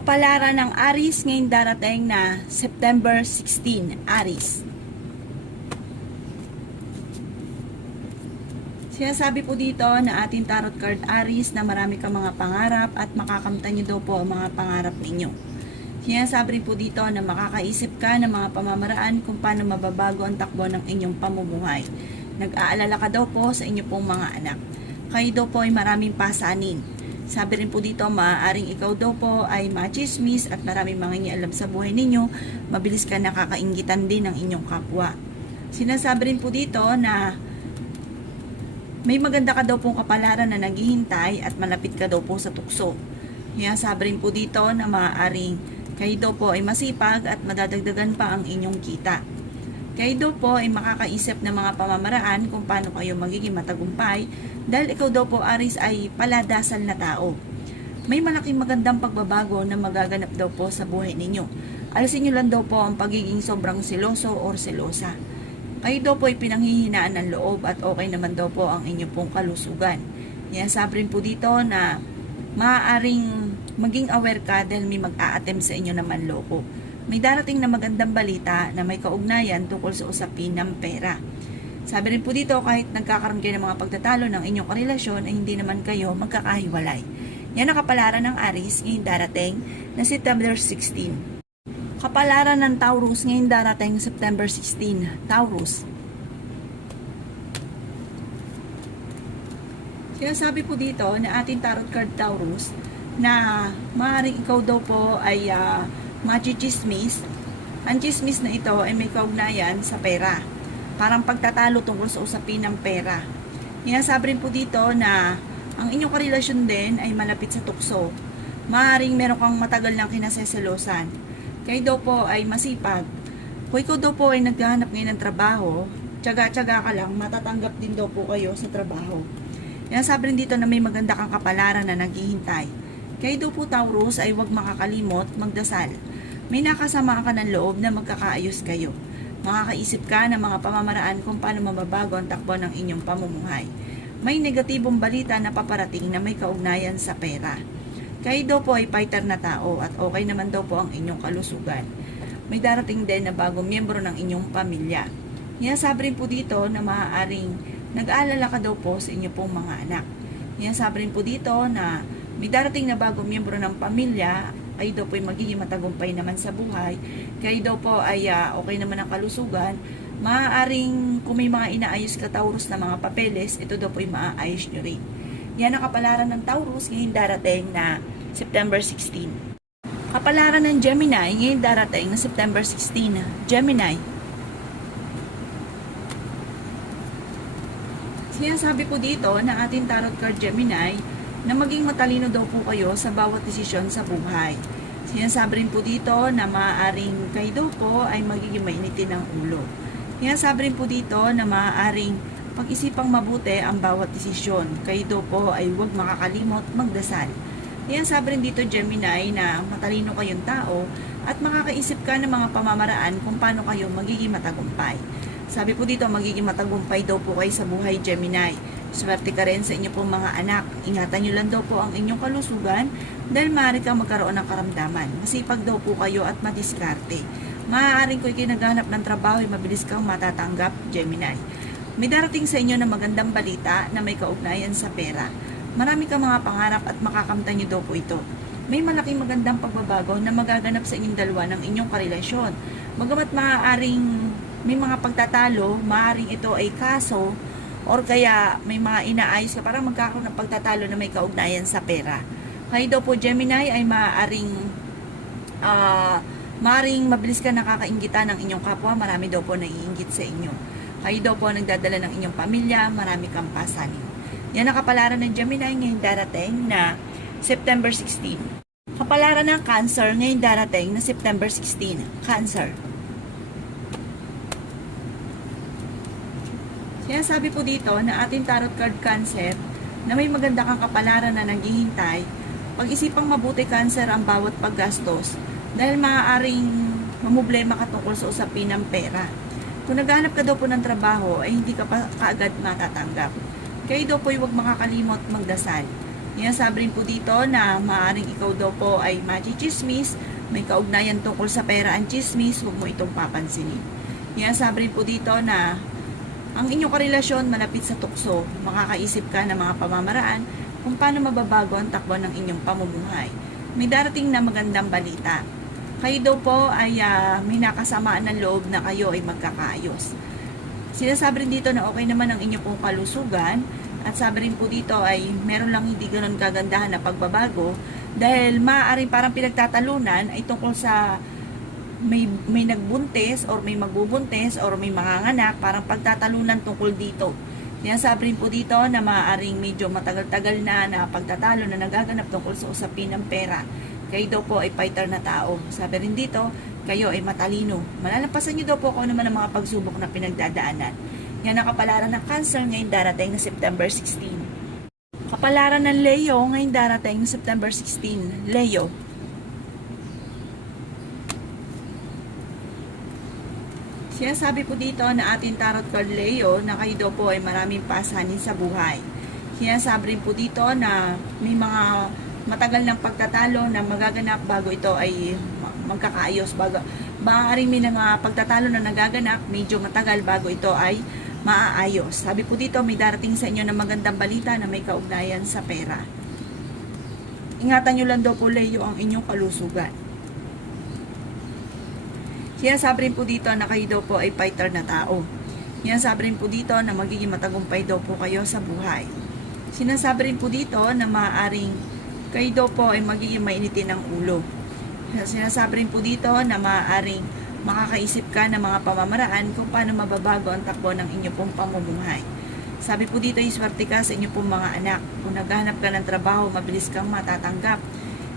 Kapalaran ng Aries ngayong darating na September 16, Aries. Sinasabi po dito na ating tarot card Aries na marami kang mga pangarap at makakamtan niyo daw po ang mga pangarap ninyo. Sinasabi rin po dito na makakaisip ka ng mga pamamaraan kung paano mababago ang takbo ng inyong pamumuhay. Nag-aalala ka daw po sa inyo pong mga anak. Kayo daw po ay maraming pasanin. Sabi rin po dito, maaaring ikaw daw po ay machismis at maraming mangingialam sa buhay ninyo, mabilis ka nakakainggitan din ng inyong kapwa. Sinasabi rin po dito na may maganda ka daw pong kapalaran na naghihintay at malapit ka daw po sa tukso. Sinasabi rin po dito na maaaring kayo daw po ay masipag at madadagdagan pa ang inyong kita. Kayo daw po ay makakaisip ng mga pamamaraan kung paano kayo magiging matagumpay dahil ikaw daw po Aries ay paladasal na tao. May malaking magandang pagbabago na magaganap daw po sa buhay ninyo. Alisin nyo lang daw po ang pagiging sobrang seloso or selosa. Kayo daw po ay pinanghihinaan ng loob at okay naman daw po ang inyong pong kalusugan. Yan sabi rin po dito na maaaring maging aware ka dahil may mag-a-attempt sa inyo na manloko. May darating na magandang balita na may kaugnayan tungkol sa usapin ng pera. Sabi rin po dito, kahit nagkakaroon kayo ng mga pagtatalo ng inyong karelasyon ay hindi naman kayo magkakahiwalay. Yan ang kapalaran ng Aries ngayong darating na September 16. Kapalaran ng Taurus ngayong darating September 16. Taurus. Sinasabi po dito na ating tarot card Taurus na maaaring ikaw daw po ay machismis. Ang chismis na ito ay may kaugnayan sa pera. Parang pagtatalo tungkol sa usapin ng pera. Sinasabi rin po dito na ang inyong karelasyon din ay malapit sa tukso. Maaaring meron kang matagal ng kinaseselosan. Kayo daw po ay masipag. Kung ikaw daw po ay naghahanap ngayon ng trabaho, tiyaga-tiyaga ka lang, matatanggap din daw po kayo sa trabaho. Sinasabi rin dito na may maganda kang kapalaran na naghihintay. Kayo daw po Taurus ay huwag makakalimot magdasal. May nakasamaan ka ng loob na magkakaayos kayo. Makakaisip ka ng mga pamamaraan kung paano mababago ang takbo ng inyong pamumuhay. May negatibong balita na paparating na may kaugnayan sa pera. Kayo daw po ay fighter na tao at okay naman daw po ang inyong kalusugan. May darating din na bagong miyembro ng inyong pamilya. Sabi rin po dito na maaaring nag-aalala ka daw po sa inyong pong mga anak. Sabi rin po dito na may darating na bagong miyembro ng pamilya, kayo daw po ay magiging matagumpay naman sa buhay, kayo daw po ay okay naman ang kalusugan, maaaring kung may mga inaayos ka Taurus na mga papeles, ito daw po ay maaayos nyo rin. Yan ang kapalaran ng Taurus ngayong darating na September 16. Kapalaran ng Gemini ngayong darating na September 16. Gemini. Sinasabi po dito na ating tarot card Gemini na maging matalino daw po kayo sa bawat desisyon sa buhay. Sinasabi rin po dito na maaaring kayo daw po ay magiging mainitin ng ulo. Sinasabi rin po dito na maaaring pag-isipang mabuti ang bawat desisyon. Kayo daw po ay huwag makakalimot magdasal. Sinasabi rin dito Gemini na matalino kayong tao at makakaisip ka ng mga pamamaraan kung paano kayo magiging matagumpay. Sabi po dito, magiging matagumpay daw po kayo sa buhay, Gemini. Swerte ka rin sa inyo pong mga anak. Ingatan nyo lang daw po ang inyong kalusugan dahil maaari kang magkaroon ng karamdaman. Masipag daw po kayo at madiskarte. Maaaring kung kayo naghahanap ng trabaho, mabilis kang matatanggap, Gemini. May darating sa inyo na magandang balita na may kaugnayan sa pera. Marami kang mga pangarap at makakamtan nyo daw po ito. May malaking magandang pagbabago na magaganap sa inyong dalawa ng inyong karelasyon. Bagamat maaaring may mga pagtatalo, maaaring ito ay kaso or kaya may mga inaayos ka para magkakaroon ng pagtatalo na may kaugnayan sa pera. Kayo daw po Gemini ay maaaring mabilis ka nakakainggitan ng inyong kapwa, marami daw po naiinggit sa inyo. Kayo daw po nagdadala ng inyong pamilya, marami kang pasanin. Yan ang kapalaran ng Gemini ngayong darating na September 16. Kapalaran ng Cancer ngayong darating na September 16. Cancer. Sinasabi po dito na ating tarot card Cancer na may maganda kang kapalaran na naghihintay. Pag-isipang mabuti Cancer ang bawat paggastos dahil maaaring mamblema ka tungkol sa usapin ng pera. Kung naghahanap ka daw po ng trabaho ay hindi ka pa kaagad matatanggap. Kayo daw po ay huwag makakalimot magdasal. Sinasabi rin po dito na maaaring ikaw daw po ay machichismis, may kaugnayan tungkol sa pera ang chismis, huwag mo itong papansinin. Sinasabi rin po dito na ang inyong karelasyon malapit sa tukso, makakaisip ka ng mga pamamaraan kung paano mababago ang takbo ng inyong pamumuhay. May darating na magandang balita. Kayo daw po ay may nakasamaan ng loob na kayo ay magkakaayos. Sinasabi rin dito na okay naman ang inyong pong kalusugan, at sabi rin po dito ay meron lang hindi ganun kagandahan na pagbabago dahil maaaring parang pinagtatalunan ay tungkol sa may nagbuntis or may magbubuntis or may manganganak, parang pagtatalunan tungkol dito. Sinasabi rin po dito na maaaring medyo matagal-tagal na pagtatalo na nagaganap tungkol sa usapin ng pera. Kayo daw po ay fighter na tao. Sabi rin dito, kayo ay matalino. Malalampasan nyo daw po kung ano naman ang mga pagsubok na pinagdadaanan. Yan ang kapalaran ng Cancer ngayon darating na September 16. Kapalaran ng Leo ngayon darating na September 16. Leo. Sinasabi po dito na ating tarot card Leo na kayo daw po ay maraming pasanin sa buhay. Sinasabi rin po dito na may mga matagal ng pagtatalo na magaganap bago ito ay magkakaayos. Maaaring may mga pagtatalo na nagaganap medyo matagal bago ito ay maaayos. Sabi po dito, may darating sa inyo na magandang balita na may kaugnayan sa pera. Ingatan nyo lang daw po Leo ang inyong kalusugan. Sinasabi rin po dito na kayo daw po ay fighter na tao. Sinasabi rin po dito na magiging matagumpay daw po kayo sa buhay. Sinasabi rin po dito na maaaring kayo daw po ay magiging mainitin ng ulo. Sinasabi rin po dito na maaaring makakaisip ka ng mga pamamaraan kung paano mababago ang takbo ng inyong pong pamumuhay. Sabi po dito, iswerte ka sa inyong pong mga anak. Kung naghahanap ka ng trabaho, mabilis kang matatanggap.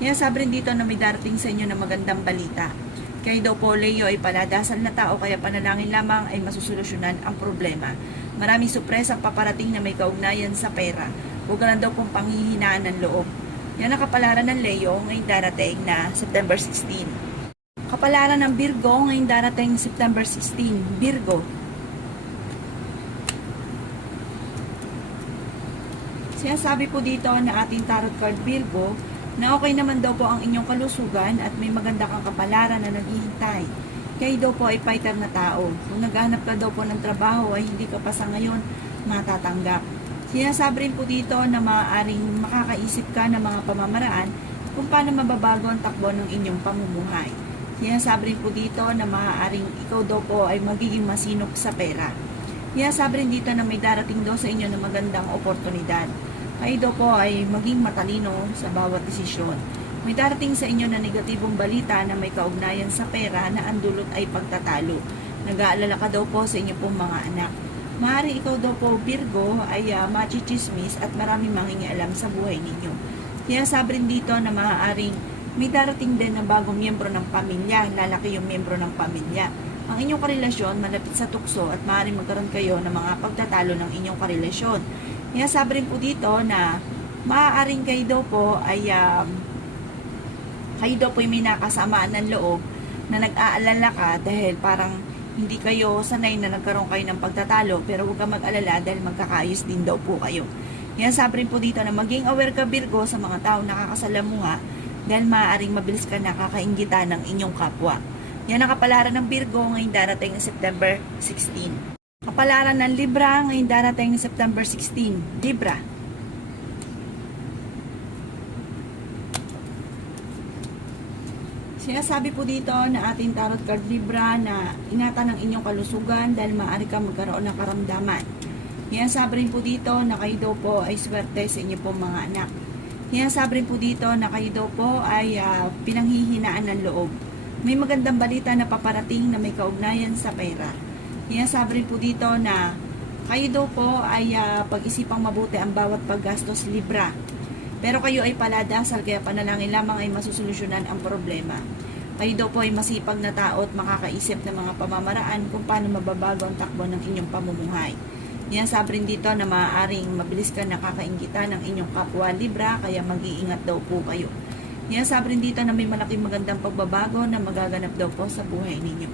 Sinasabi rin dito na may darating sa inyo na magandang balita. Kayo daw po Leo ay paladasal na tao, kaya panalangin lamang ay masusolusyonan ang problema. Maraming supresang paparating na may kaugnayan sa pera. Huwag lang daw pong panghihinaan ng loob. Yan ang kapalaran ng Leo ngayong darating na September 16. Kapalaran ng Virgo ngayong darating September 16. Virgo. Sinasabi po dito na ating tarot card Virgo na okay naman daw po ang inyong kalusugan at may maganda kang kapalaran na naghihintay. Kayo daw po ay fighter na tao. Kung naghahanap ka daw po ng trabaho ay hindi ka pa sa ngayon matatanggap. Sinasabi rin po dito na maaaring makakaisip ka ng mga pamamaraan kung paano mababago ang takbo ng inyong pamumuhay. Sinasabi rin po dito na maaaring ikaw daw po ay magiging masinop sa pera. Sinasabi rin dito na may darating daw sa inyo na magandang oportunidad. Kayo daw po ay maging matalino sa bawat desisyon. May darating sa inyo na negatibong balita na may kaugnayan sa pera na ang dulot ay pagtatalo. Nag-aalala ka daw po sa inyo pong mga anak. Maaaring ikaw daw po Virgo ay machichismis at maraming mangingialam sa buhay ninyo. Sinasabi rin dito na maaaring may darating din na bagong miyembro ng pamilya, lalaki yung miyembro ng pamilya. Ang inyong karelasyon malapit sa tukso at maaaring magkaroon kayo ng mga pagtatalo ng inyong karelasyon. Sinasabi rin po dito na maaaring kayo daw po ay may nakasamaan ng loob na nag-aalala ka dahil parang hindi kayo sanay na nagkaroon kayo ng pagtatalo, pero huwag kang mag-alala dahil magkakaayos din daw po kayo. Sinasabi rin po dito na maging aware ka Virgo sa mga tao nakakasalamuha dahil maaaring mabilis ka nakakainggitan ng inyong kapwa. Yan ang kapalaran ng Virgo ngayong darating na September 16. Kapalaran ng Libra ngayong darating na September 16. Libra. Sinasabi po dito na ating tarot card Libra na ingatan ng inyong kalusugan dahil maaari ka magkaroon ng karamdaman. Sinasabi rin po dito na kayo daw po ay swerte sa inyong pong mga anak. Sinasabi rin po dito na kayo daw po ay pinanghihinaan ng loob. May magandang balita na paparating na may kaugnayan sa pera. Sinasabi rin po dito na kayo daw po ay pag-isipang mabuti ang bawat paggastos Libra. Pero kayo ay paladasal, kaya panalangin lamang ay masusolusyonan ang problema. Kayo daw po ay masipag na tao at makakaisip ng mga pamamaraan kung paano mababago ang takbo ng inyong pamumuhay. Sinasabi rin dito na maaaring mabilis ka nakakainggitan ng inyong kapwa Libra, kaya mag-iingat daw po kayo. Sinasabi rin dito na may malaking magandang pagbabago na magaganap daw po sa buhay ninyo.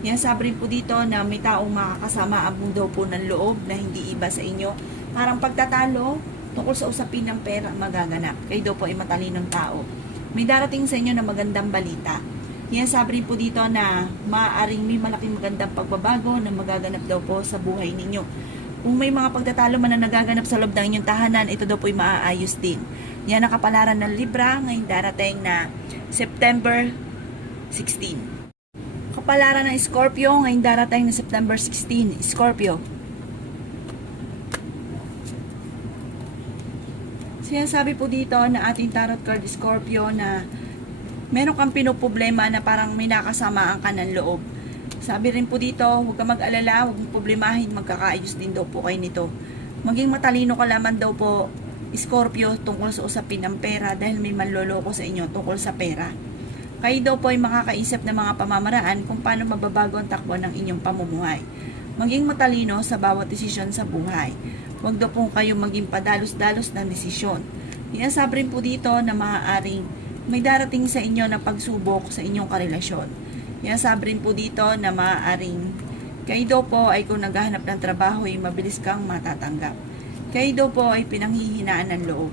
Sinasabi rin po dito na may taong makakasama ang daw po ng loob na hindi iba sa inyo. Parang pagtatalo, tungkol sa usapin ng pera ang magaganap. Kayo daw po ay matalinong tao. May darating sa inyo na magandang balita. Yan sabi rin po dito na maaaring may malaking magandang pagbabago na magaganap daw po sa buhay ninyo. Kung may mga pagtatalo man na nagaganap sa loob ng inyong tahanan, ito daw po ay maaayos din. Yan ang kapalaran ng Libra ngayong darating na September 16. Kapalaran ng Scorpio ngayong darating na September 16. Scorpio. Sinasabi po dito na ating tarot card Scorpio na meron kang pinoproblema na parang may nakasamaan ka ng loob. Sabi rin po dito, huwag ka mag-alala, huwag mong problemahin, magkakaayos din daw po kayo nito. Maging matalino ka lamang daw po, Scorpio, tungkol sa usapin ng pera dahil may manloloko sa inyo tungkol sa pera. Kayo daw po ay makakaisip ng mga pamamaraan kung paano mababago ang takbo ng inyong pamumuhay. Maging matalino sa bawat desisyon sa buhay. Huwag daw po kayo maging padalos-dalos ng desisyon. Sinasabi rin po dito na maaaring may darating sa inyo na pagsubok sa inyong karelasyon. Sabi rin po dito na maaaring kayo daw po ay kung naghahanap ng trabaho ay mabilis kang matatanggap. Kayo daw po ay pinanghihinaan ng loob.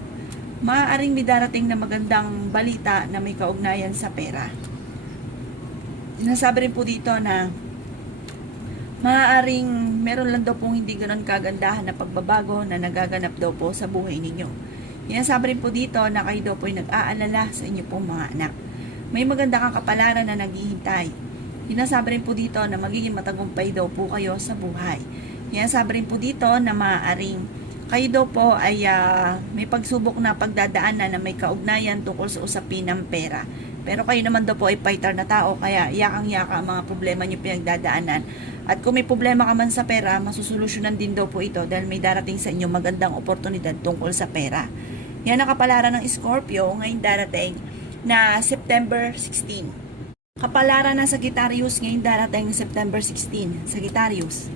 Maaaring may darating na magandang balita na may kaugnayan sa pera. Sinasabi rin po dito na maaaring meron lang daw pong hindi ganoon kagandahan na pagbabago na nagaganap daw po sa buhay ninyo. Sabi rin po dito na kayo daw po ay nag-aalala sa inyo pong mga anak. May maganda kang kapalaran na naghihintay. Sabi rin po dito na magiging matagumpay daw po kayo sa buhay. Sabi rin po dito na maaaring kayo daw po ay may pagsubok na pagdadaanan na may kaugnayan tungkol sa usapin ng pera. Pero kayo naman daw po ay fighter na tao, kaya yakang-yaka ang mga problema niyo pinagdadaanan. At kung may problema ka man sa pera, masusolusyonan din daw po ito dahil may darating sa inyo magandang oportunidad tungkol sa pera. Yan ang kapalaran ng Scorpio ngayong darating na September 16. Kapalaran ng Sagittarius ngayong darating na September 16. Sagittarius.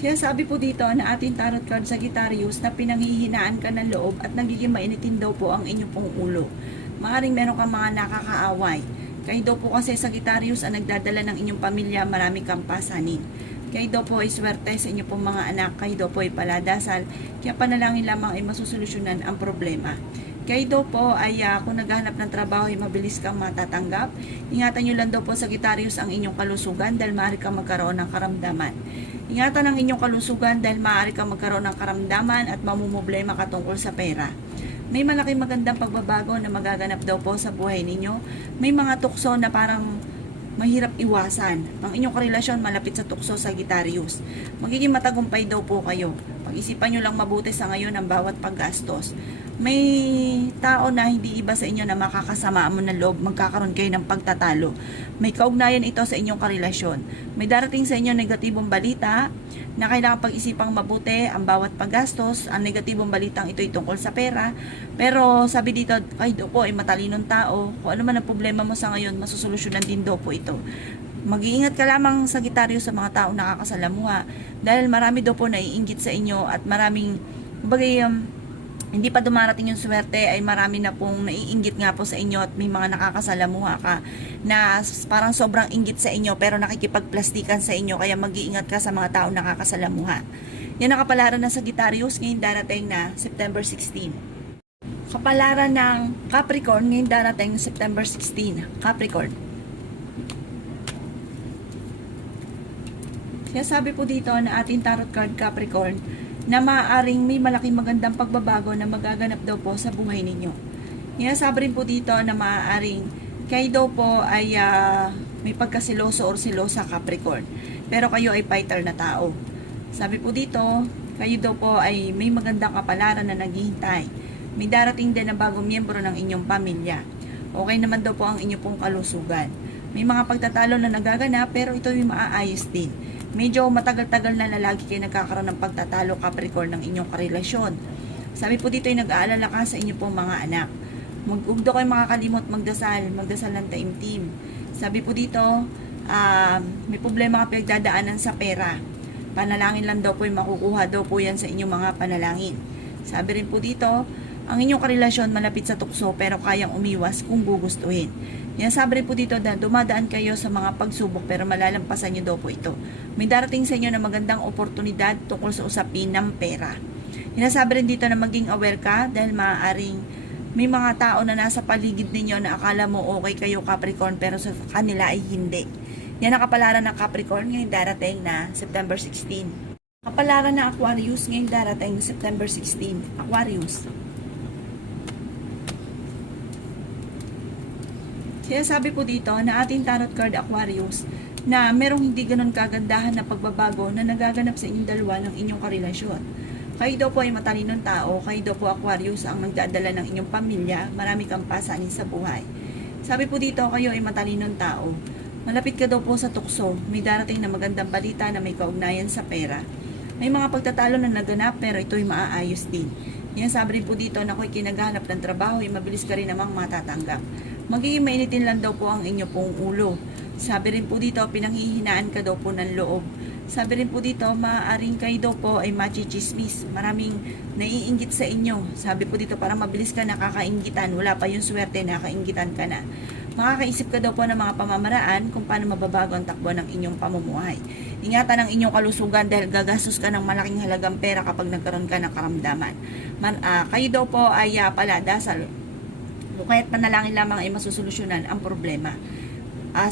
Sinasabi po dito na ating tarot card Sagittarius na pinanghihinaan ka ng loob at nagiging mainitin daw po ang inyong pong ulo. Maaring meron kang mga nakakaaway. Kayo daw po kasi Sagittarius ang nagdadala ng inyong pamilya, marami kang pasanin. Kayo daw po ay swerte sa inyong pong mga anak. Kayo daw po ay paladasal. Kaya panalangin lamang ay masusolusyonan ang problema. Kayo daw po ay kung naghahanap ng trabaho ay mabilis kang matatanggap. Ingatan nyo lang daw po Sagittarius ang inyong kalusugan dahil maaari kang magkaroon ng karamdaman. Ingatan ang inyong kalusugan dahil maaari kang magkaroon ng karamdaman at mamumblema ka tungkol sa pera. May malaking magandang pagbabago na magaganap daw po sa buhay ninyo. May mga tukso na parang mahirap iwasan. Ang inyong karelasyon malapit sa tukso Sagittarius. Magiging matagumpay daw po kayo. Pag-isipan nyo lang mabuti sa ngayon ang bawat paggastos. May tao na hindi iba sa inyo na makakasama mo ng loob, magkakaroon kayo ng pagtatalo. May kaugnayan ito sa inyong karelasyon. May darating sa inyo negatibong balita na kailangan pag-isipang mabuti ang bawat paggastos. Ang negatibong balitang ito ay tungkol sa pera. Pero sabi dito, kayo po ay matalinong tao. Kung ano man ang problema mo sa ngayon, masusolusyonan din daw po ito. Mag-iingat ka lamang Sagittarius sa mga taong nakakasalamuha dahil marami daw po naiinggit sa inyo at maraming hindi pa dumarating yung swerte ay marami na pong naiinggit nga po sa inyo at may mga nakakasalamuha ka na parang sobrang inggit sa inyo pero nakikipagplastikan sa inyo kaya mag-iingat ka sa mga taong nakakasalamuha. Yan ang kapalaran ng Sagittarius ngayong darating na September 16. Kapalaran ng Capricorn ngayong darating na September 16. Capricorn. Kaya sabi po dito na ating tarot card Capricorn na maaaring may malaking magandang pagbabago na magaganap daw po sa buhay ninyo. Sabi rin po dito na maaaring kayo daw po ay may pagkasiloso or silosa Capricorn. Pero kayo ay fighter na tao. Sabi po dito, kayo daw po ay may magandang kapalaran na naghihintay. May darating din na bagong miyembro ng inyong pamilya. Okay naman daw po ang inyong pong kalusugan. May mga pagtatalo na nagaganap pero ito yung maaayos din. Medyo matagal-tagal na lagi kayo nagkakaroon ng pagtatalo Capricorn ng inyong karelasyon. Sabi po dito ay nag-aalala ka sa inyong pong mga anak. Huwag daw kayo makakalimot magdasal ng taimtim. Sabi po dito, may problema ka pinagdadaanan sa pera. Panalangin lang daw po yung makukuha daw po yan sa inyong mga panalangin. Sabi rin po dito, Ang inyong karelasyon malapit sa tukso pero kayang umiwas kung gugustuhin. Yan, sabi rin po dito na dumadaan kayo sa mga pagsubok pero malalampasan nyo daw po ito. May darating sa inyo na magandang oportunidad tungkol sa usapin ng pera. Hinasabi rin dito na maging aware ka dahil maaaring may mga tao na nasa paligid ninyo na akala mo okay kayo Capricorn pero sa kanila ay hindi. Yan ang kapalaran ng Capricorn ngayong darating na September 16. Kapalaran ng Aquarius ngayong darating na September 16. Aquarius. Kaya sabi po dito na ating tarot card Aquarius na merong hindi ganun kagandahan na pagbabago na nagaganap sa inyong dalawa ng inyong karelasyon. Kayo daw po ay matalinong tao, kayo daw po Aquarius ang nagdadala ng inyong pamilya, marami kang pasanin sa buhay. Sabi po dito kayo ay matalinong tao, malapit ka daw po sa tukso, may darating na magandang balita na may kaugnayan sa pera. May mga pagtatalo na naganap pero ito'y maaayos din. Yan, sabi rin po dito na ako'y kinaghanap ng trabaho ay mabilis ka rin namang matatanggap. Magiging mainitin lang daw po ang inyo pong ulo. Sabi rin po dito, pinanghihinaan ka daw po ng loob. Sabi rin po dito, maaaring kayo daw po ay machichismis. Maraming naiinggit sa inyo. Sabi po dito, para mabilis ka nakakainggitan. Wala pa yung swerte, nakakainggitan ka na. Makakaisip ka daw po ng mga pamamaraan kung paano mababago ang takbo ng inyong pamumuhay. Ingatan ang inyong kalusugan dahil gagastos ka ng malaking halagang pera kapag nagkaroon ka ng karamdaman. Kayo daw po ay paladasal. Kaya't panalangin lamang ay masusolusyonan ang problema.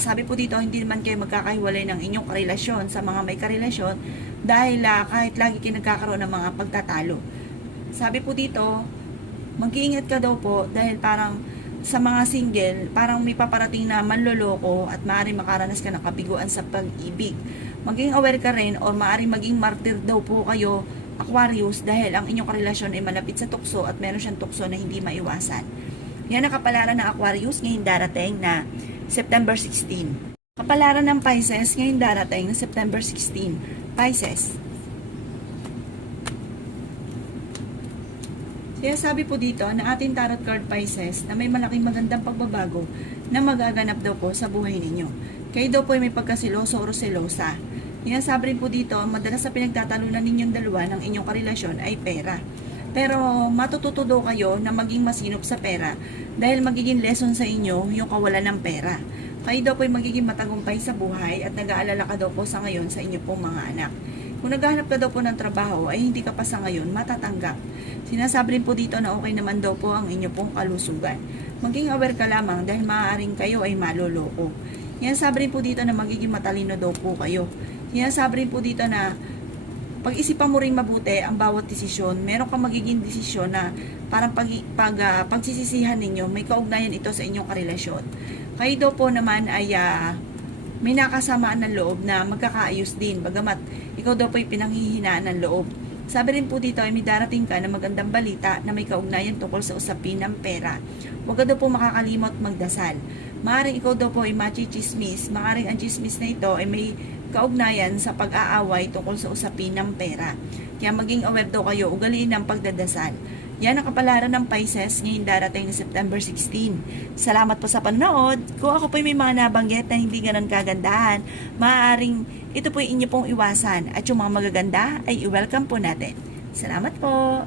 Sabi po dito, hindi naman kayo magkakahiwalay ng inyong karelasyon sa mga may karelasyon dahil kahit lagi kayo nagkakaroon ng mga pagtatalo. Sabi po dito, mag-iingat ka daw po dahil parang sa mga single, parang may paparating na manloloko at maaaring makaranas ka ng kabiguan sa pag-ibig. Maging aware ka rin o maaaring maging martyr daw po kayo Aquarius dahil ang inyong karelasyon ay malapit sa tukso at meron siyang tukso na hindi maiwasan. Yan ang kapalaran ng Aquarius ngayon darating na September 16. Kapalaran ng Pisces ngayon darating na September 16. Pisces. Kaya sabi po dito na ating tarot card Pisces na may malaking magandang pagbabago na magaganap daw po sa buhay ninyo. Kayo daw po ay may pagkasiloso o selosa. Yan, sabi rin po dito, madalas sa pinagtatalunan ninyong dalawa ng inyong karelasyon ay pera. Pero matututo daw kayo na maging masinop sa pera dahil magiging lesson sa inyo yung kawalan ng pera. Kayo daw po ay magiging matagumpay sa buhay at nag-aalala ka daw po sa ngayon sa inyo pong mga anak. Kung naghahanap ka daw po ng trabaho ay hindi ka pa sa ngayon matatanggap. Sinasabi rin po dito na okay naman daw po ang inyo pong kalusugan. Maging aware ka lamang dahil maaaring kayo ay maloloko. Yan, sabi rin po dito na magiging matalino daw po kayo. Yan, sabi rin po dito na pag-isipan mo rin mabuti ang bawat desisyon. Meron kang magiging desisyon na parang pagsisisihan ninyo, may kaugnayan ito sa inyong karelasyon. Kayo daw po naman ay may nakasamaan ng loob na magkakaayos din, bagamat ikaw daw po ay pinanghihinaan ng loob. Sabi rin po dito ay may darating ka na magandang balita na may kaugnayan tungkol sa usapin ng pera. Huwag ka daw po makakalimot magdasal. Maaring ikaw daw po ay machichismis, maaring ang chismis na ito ay may kaugnayan sa pag-aaway tungkol sa usapin ng pera. Kaya maging aware daw kayo, ugaliin ng pagdadasal. Yan ang kapalaran ng Pisces ngayong darating na September 16. Salamat po sa panonood. Kung ako po may mga nabanggit na hindi ganun kagandahan, maaaring ito po inyo pong iwasan at yung mga magaganda ay i-welcome po natin. Salamat po!